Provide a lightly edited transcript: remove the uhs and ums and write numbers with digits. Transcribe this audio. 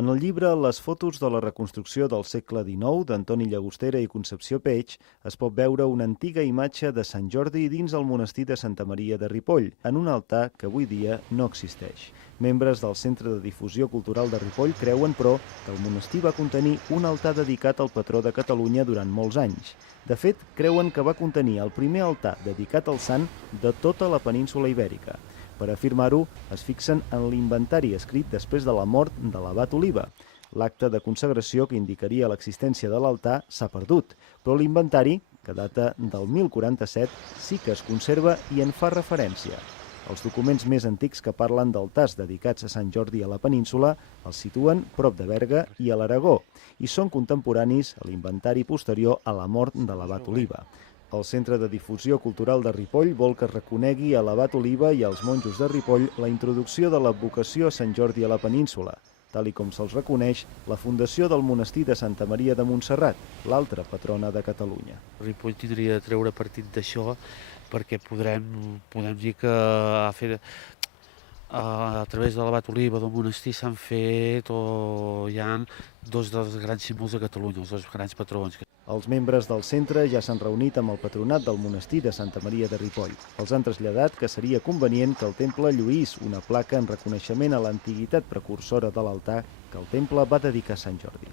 En el llibre Les fotos de la reconstrucció del segle XIX d'Antoni Llagostera i Concepció Peix es pot veure una antiga imatge de Sant Jordi dins el monestir de Santa Maria de Ripoll, en un altar que avui dia no existeix. Membres del Centre de Difusió Cultural de Ripoll creuen, però, que el monestir va contenir un altar dedicat al patró de Catalunya durant molts anys. De fet, creuen que va contenir el primer altar dedicat al sant de tota la península Ibèrica. Per afirmar-ho, es fixen en l'inventari escrit després de la mort de l'abat Oliba. L'acte de consagració que indicaria l'existència de l'altar s'ha perdut, però l'inventari, que data del 1047, sí que es conserva i en fa referència. Els documents més antics que parlen d'altars dedicats a Sant Jordi a la península els situen prop de Berga i a l'Aragó, i són contemporanis a l'inventari posterior a la mort de l'abat Oliba. El Centre de Difusió Cultural de Ripoll vol que es reconegui a l'abat Oliba i als monjos de Ripoll la introducció de l'advocació a Sant Jordi a la península, tal i com se'ls reconeix la fundació del monestir de Santa Maria de Montserrat, l'altra patrona de Catalunya. Ripoll tindria de treure partit d'això perquè podem dir que a través de l'abat Oliba del monestir s'han fet o hi ha dos dels grans símbols de Catalunya, els dos grans patrons. Els membres del centre ja s'han reunit amb el patronat del monestir de Santa Maria de Ripoll. Els han traslladat que seria convenient que el temple lluís una placa en reconeixement a l'antiguitat precursora de l'altar que el temple va dedicar a Sant Jordi.